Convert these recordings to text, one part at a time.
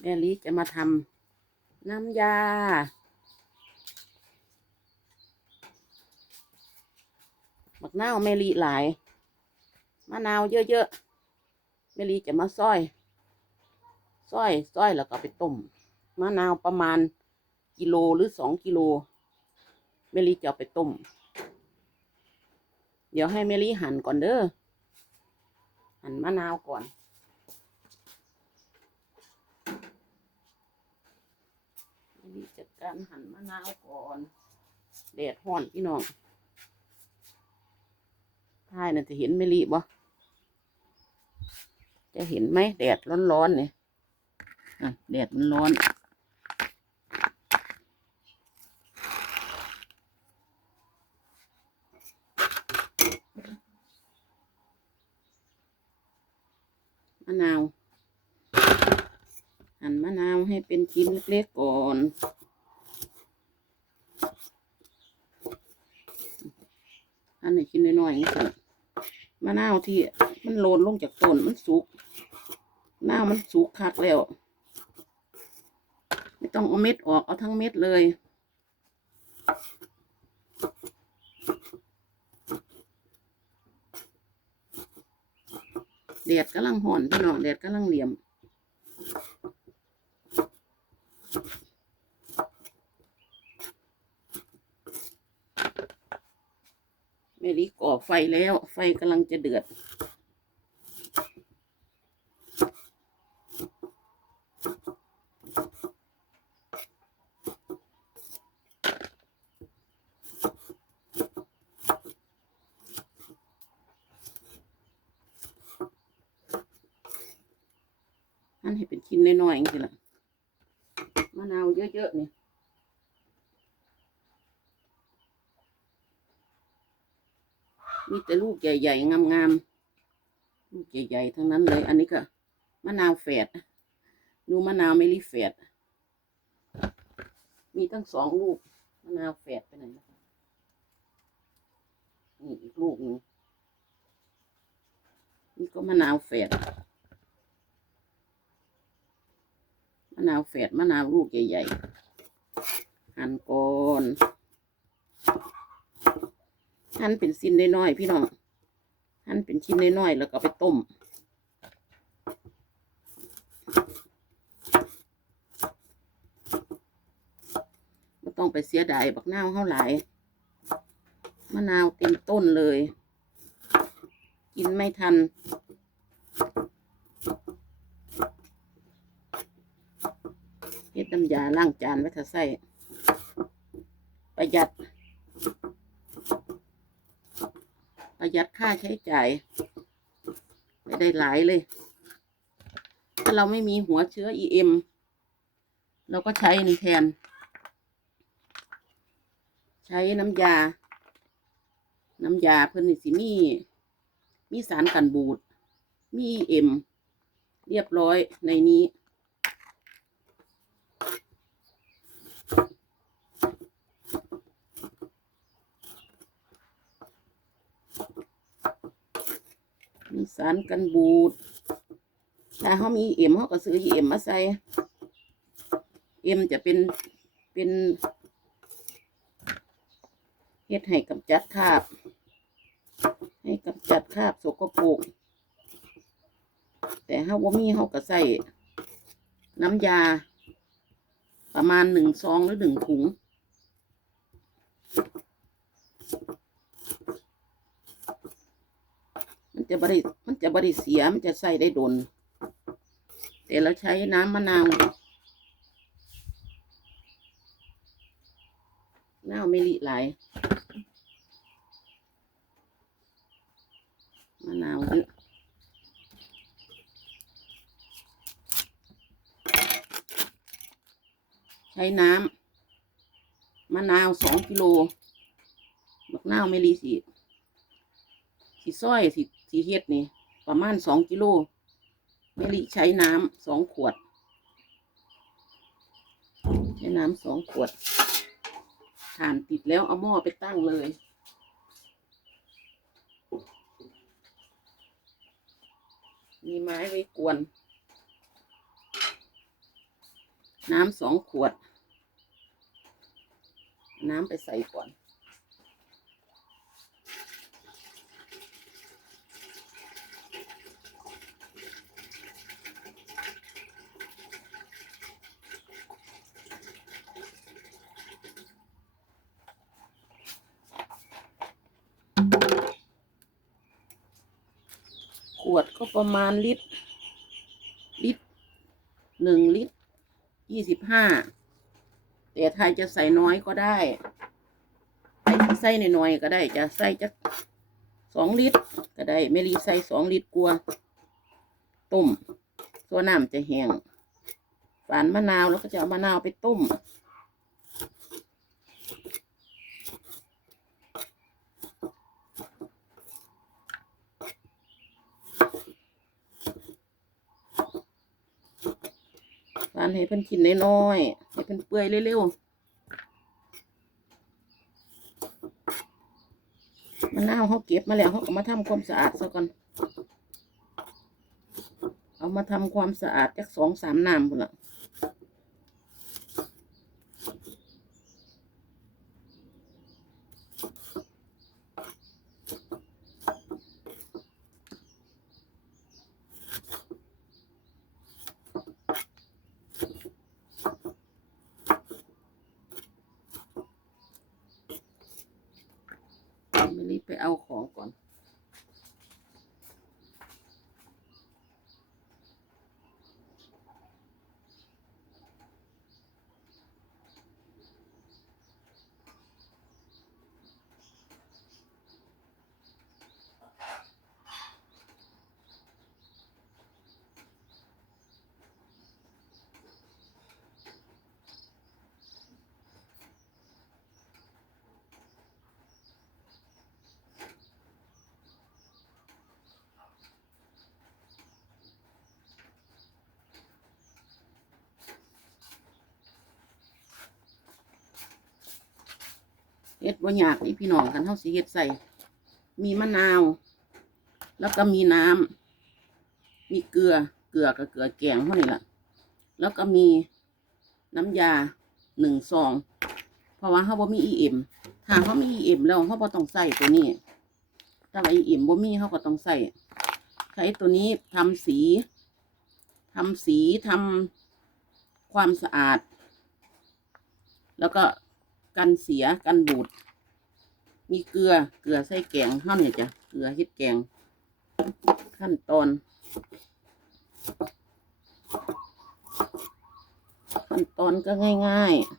แม่ลิจะมาทำน้ำยา บักนาวแม่ลิหลาย มะนาวเยอะๆแม่ลิจะมาซอยซอยซอยแล้วก็ไปต้ม มะนาวประมาณกิโลหรือสองกิโลแม่ลิจะเอาไปต้ม เดี๋ยวให้แม่ลิหั่นก่อนเด้อ หั่นมะนาวก่อน แม่ลิ จัดการหั่นมะนาวก่อนแดดห้อนพี่น้องท้ายน่ะจะเห็นแม่ลิบ่จะเห็นไหมแดดร้อนๆเนี่ยแดดมันร้อนมะนาว หั่นมะนาวให้เป็นชิ้นเล็กๆก่อน หั่นให้ชิ้นน้อยๆนี่นมะนาวที่มันโลนลงจากต้นมันสุกมะนามันสุกคักแล้ว ไม่ต้องเอาเม็ดออกเอาทั้งเม็ดเลยแดดกำลังห่อนพี่น้องแดดกำลังเหลี่ยม แม่ ลิก่อไฟแล้ว ไฟกำลังจะเดือด หั่นให้เป็นชิ้นน้อยๆอย่างนี้ละมะนาวเยอะๆเนี่ย มีแต่ลูกใหญ่ๆงามๆลูกใหญ่ๆทั้งนั้นเลย อันนี้ก็มะนาวแฝดดูมะนาวไม่รีแฝดมีตั้งสองลูกมะนาวแฝดไปไหนแล้วนี่อีกลูกนึงนี่ก็มะนาวแฝดมะนาวแฝดมะนาวลูกใหญ่ๆหั่นก่อน หั่นเป็นชิ้นน้อยๆพี่น้องหั่นเป็นชิ้นน้อยๆแล้วก็ไปต้มไม่ต้องไปเสียดายบักนาวเท่าไหร่มะนาวเต็มต้นเลย กินไม่ทันเฮ็ดน้ำยาล้างจานไว้ถ้าใส่ประหยัด ประหยัดค่าใช้จ่ายไม่ได้หลายเลย ถ้าเราไม่มีหัวเชื้อ EM เราก็ใช้นี่แทน ใช้น้ำยา น้ำยาเพิ่นนี่สิมี มีสารกันบูด มี EM เรียบร้อยในนี้ มี สารกันบูดถ้าเขามีเอ็มเขาก็ซื้อเอ็มมาใส่เอ็มจะเป็นเป็นเฮ็ดให้กำจัดคราบ ให้กำจัดคราบสกปรกแต่ถ้าว่ามีเขาก็ใส่น้ำยา ประมาณหนึ่งซองหรือหนึ่งถุง มัน จะบริมันจะบริเสียมันจะใส่ได้ดน แต่เราใช้น้ำมะนาวน้าไม่ลิหลายมะนาวเยอะใช้น้ำมะนาวสองกิโลบักนาวไม่ลีสิ สีส้อยสีสีเฮ็ดนี่ ประมาณสองกิโลแม่ลิใช้น้ำสองขวด ใช้น้ำสองขวดถ่านติดแล้วเอาหม้อไปตั้งเลย มีไม้ไว้กวน น้ำสองขวด น้ำไปใส่ก่อน วดก็ประมาณลิตร ลิตรหนึ่งลิตรยี่สิบห้าแต่ไทยจะใส่น้อยก็ได้ใส่ใส่หน่อยๆก็ได้จะใส่จะสองลิตร ก็ได้ไม่รีใส่สองลิตรกลัวต้มตัวน้ำจะแห้งฝานมะนาวแล้วก็จะเอามะนาวไปต้ม ฝานให้เพิ่นกินน้อยๆให้เพิ่นเปื่อยเร็วๆมะนาวเขาเก็บมาแล้วเขาก็มาทำความสะอาดซะก่อนเอามาทำความสะอาดจักสองสามน้ำพุ่นละ ฮ็ดบ่ยากนี่พี่น้องกันเฮาสิเฮ็ดใส่ มีมะนาว แล้วก็มีน้ำมีเกลือ เกลือกับเกลือแกงเท่านี้ละแล้วก็มีน้ำยาหนึ่งซอง เพราะว่าเขาบ่มีอีเอ็มถ้าเขามีอีเอ็มแล้วเขาบ่ต้องใส่ตัวนี้ ถ้าว่าอีเอ็มบ่มีเขาก็ต้องใส่ใช้ตัวนี้ทำสีทำสีทำความสะอาด แล้วก็ กันเสียกันบูด มีเกลือเกลือใส่แกงเท่านี้จ้ะเกลือเฮ็ดแกง ขั้นตอน ขั้นตอนก็ง่ายๆ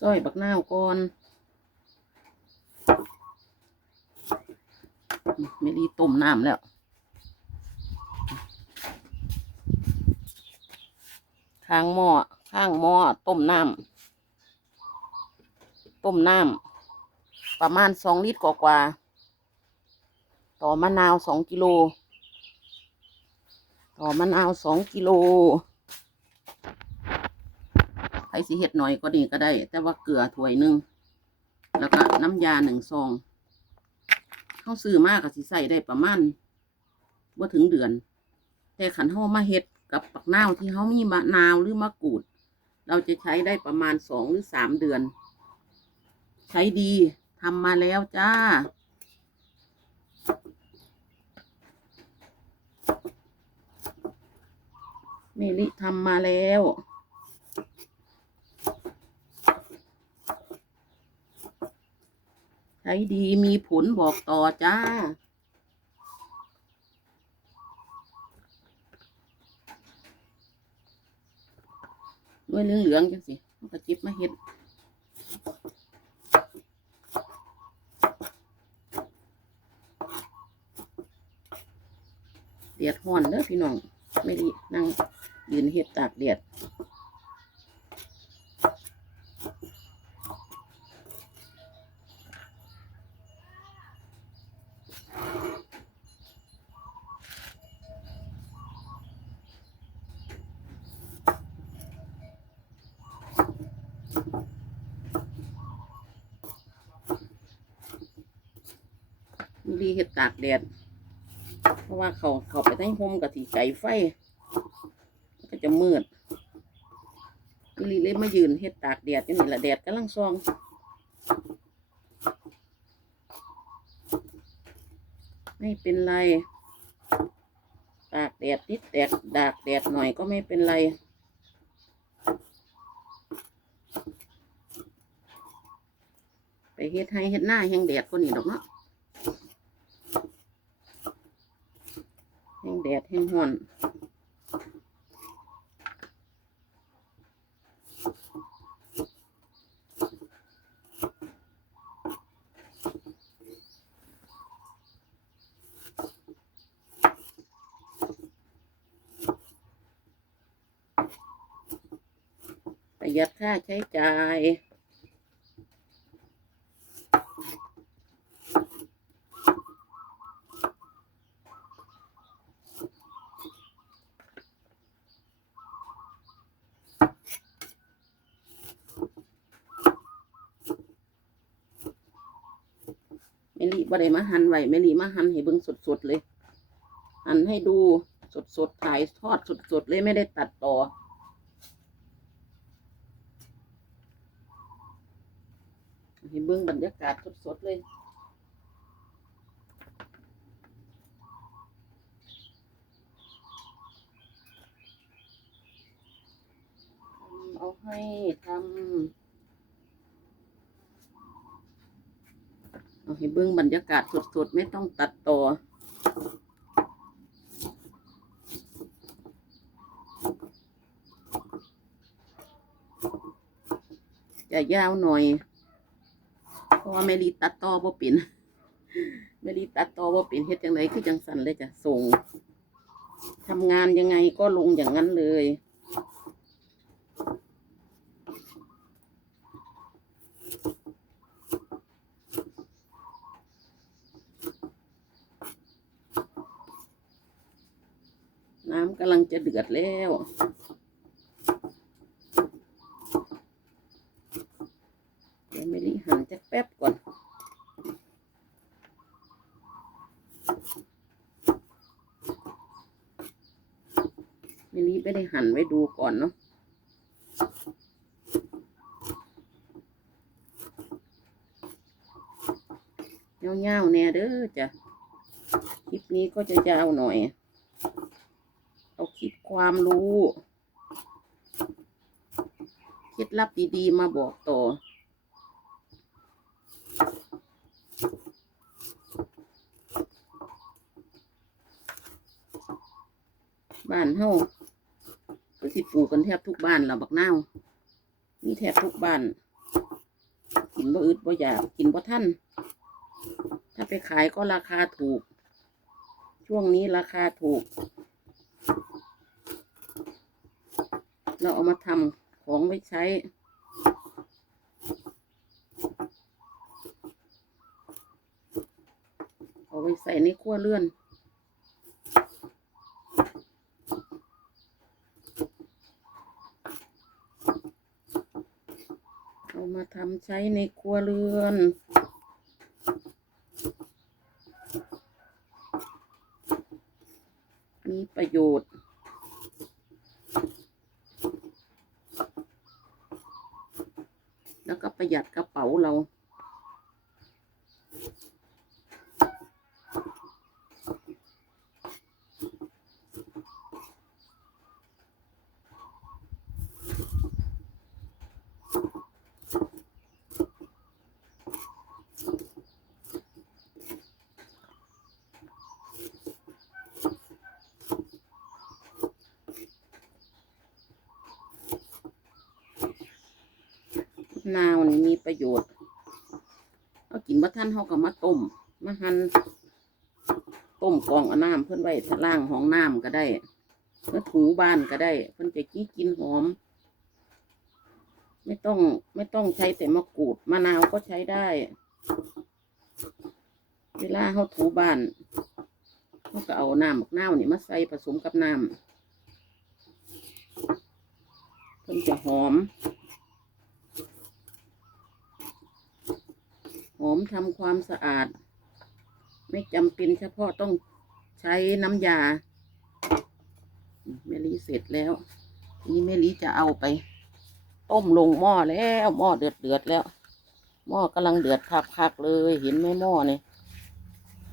ซอยบักหน้าก่อนไม่รีต้มน้ำแล้วข้างหม้อ ข้างหม้อต้มน้ำต้มน้ำประมาณสองลิตรกว่าๆต่อมะนาวสองกิโล ต่อมะนาวสองกิโลใครสิเห็ดหน่อยก็ดีก็ได้ แต่ว่าเกลือถ้วยหนึ่งแล้วก็น้ำยาหนึ่งซองเข้าซื้อมากก็สิใส่ได้ประมาณว่าถึงเดือน แต่ขันเฮามาเฮ็ดกับปักนาวที่เฮามีมะนาวหรือมะกรูด เราจะใช้ได้ประมาณสองหรือสามเดือน ใช้ดีทำมาแล้วจ้า เมลิทำมาแล้วใช้ดีมีผลบอกต่อจ้า ด้วยเหลืองๆจังสิมันก็จิบมาเห็ดเดียดห่อนเด้อพี่น้อง ไม่ดีนั่งยืนเห็ดตากเดด ดีเฮ็ดตากแดด เพราะว่าเขาเขาไปในห่มกับที่ไก่ไฟก็จะมืดลีเลยมายืนเฮ็ดตากแดดอยู่นี่ละแดดกำลังซองไม่เป็นไร ตากแดดนิดแดดดากแดดหน่อยก็ไม่เป็นไร ไปเฮ็ดให้เฮ็ดหน้าแห้งแดดก็นี่ดอกเนาะ ห้งแดดแห้งห้อนประหยัดค่าใช้จ่าย บ่ได้มาหันไว้เมลีมาหันให้เบิ่งสดๆเลยหันให้ดูสดๆถ่ายทอดสดๆเลยไม่ได้ตัดต่อให้เบิ่งบรรยากาศสดๆเลยเอาให้ทำเอา ให้เบิ่งบรรยากาศสดๆ ไม่ต้องตัดต่อ จะยาวหน่อย เพราะว่าแม่ลีตัดต่อบ่เป็นแม่ลีตัดต่อบ่เป็นเฮ็ดจังไดคือจังสันเลยจ้ะส่งทำงานยังไงก็ลงอย่างนั้นเลย น้ำกำลังจะเดือดแล้ว เดี๋ยวไม่รีหั่นจักแป๊บก่อน ไม่รีไม่ได้หั่นไว้ดูก่อนเนาะเงาวๆแน่เด้อจ้ะ คลิปนี้ก็จะยาวหน่อย คลิปความรู้เคล็ดลับดีๆ มาบอกต่อ บ้านเฮาก็สิปลูกกันแทบทุกบ้านเราบักนาวมีแทบทุกบ้าน กินบ่อึดบ่อยากกินบ่ท่าน ถ้าไปขายก็ราคาถูก ช่วงนี้ราคาถูก เราเอามาทำของไว้ใช้ เอาไว้ใส่ในครัวเรือนเอามาทำใช้ในครัวเรือนมีประโยชน์ แล้วก็ประห ยัดกระเป๋าเรา นาวนี่มีประโยชน์เอากินบ่ท่านเฮาก็มาต้มมาหั่นต้มกองอาน้ำเพิ่นไว้ทาล่างห้องน้ำก็ได้เพื่อถูบ้านก็ได้ เพิ่นจะกี้กินหอม ไม่ต้องไม่ต้องใช้แต่มะกรูดมะนาวก็ใช้ได้ เวลาเฮาถูบ้านเฮาก็เอาน้ำบักนาวนี่มาใส่ผสมกับน้ำเพิ่นจะหอม หอมทำความสะอาด ไม่จำเป็นเฉพาะต้องใช้น้ำยาอืมแม่ลีเสร็จแล้ว นี่แม่ลีจะเอาไป ต้มลงหม้อแล้วหม้อเดือดเดือดแล้ว หม้อกำลังเดือดคักๆเลยเห็นไหมหม้อเนี่ย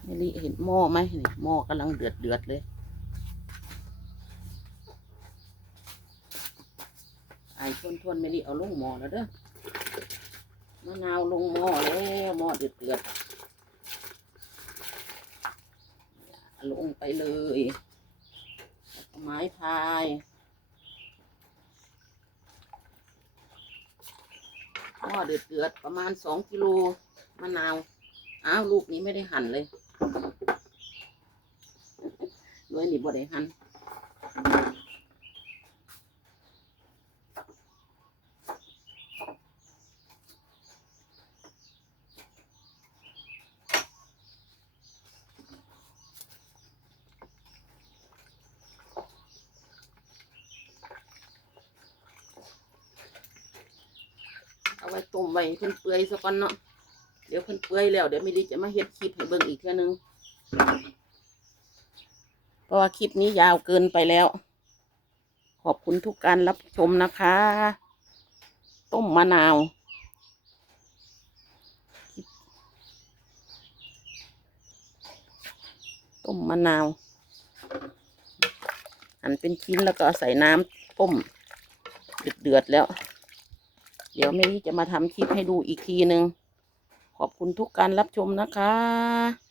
ไม่ลิเห็นหม้อไหมนี่หม้อกำลังเดือดเดือดเลยไอ้ทวนๆไม่ลิเอาลงหม้อแล้วเด้อ มะนาวลงหม้อแล้วหม้อเดือดเดือดลงไปเลยไม้พายหม้อเดือดเดือดประมาณสองกิโลมะนาวอ้าวลูกนี้ไม่ได้หั่นเลยด้วยนี่บ่ได้หั่นเอา ไว้เพิ่นเปื่อยซะก่อนเนาะเดี๋ยวเพิ่นเปื่อยแล้วเดี๋ยวม่ได้จะมาเฮ็ดคลิปให้เบิ่งอีกเท่านึงเพราะว่าคลิปนี้ยาวเกินไปแล้ว ขอบคุณทุกการรับชมนะคะ ต้มมะนาวต้มมะนาวหั่นเป็นชิ้นแล้วก็ใส่น้ำต้มเดือดๆแล้ว เดี๋ยวแม่ลี่จะมาทำคลิปให้ดูอีกทีหนึ่งขอบคุณทุกการรับชมนะคะ